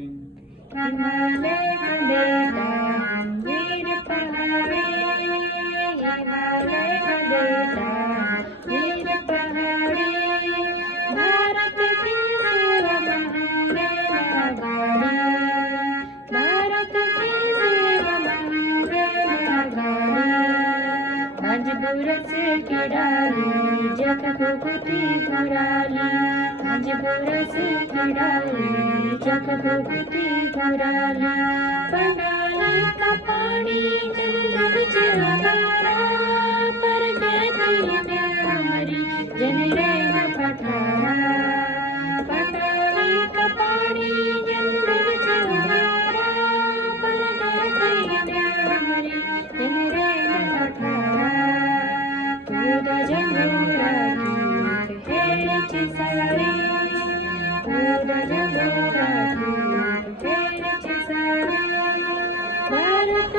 हिमालय खंडेला वीर पहाडे, हिमालय खंडेला वीर पहाडे, भारत की सेवा महारेला गाडी, भारत की सेवा महारेला गाडी, मजबूरच किडाली जग भोगती घोराली, मजबूरच किडाली जग भोगती घोराली, पंडाली का पाणी जल चिरारा, पर गई हमारी जनरेन पठारा, पंडाली का पाणी जल चिरारा, पर गई हमारी जनरेन पठारा, खुदा जंगोरा की हेरची सारी, खुदा जंगोरा की हेरची सारी, भारत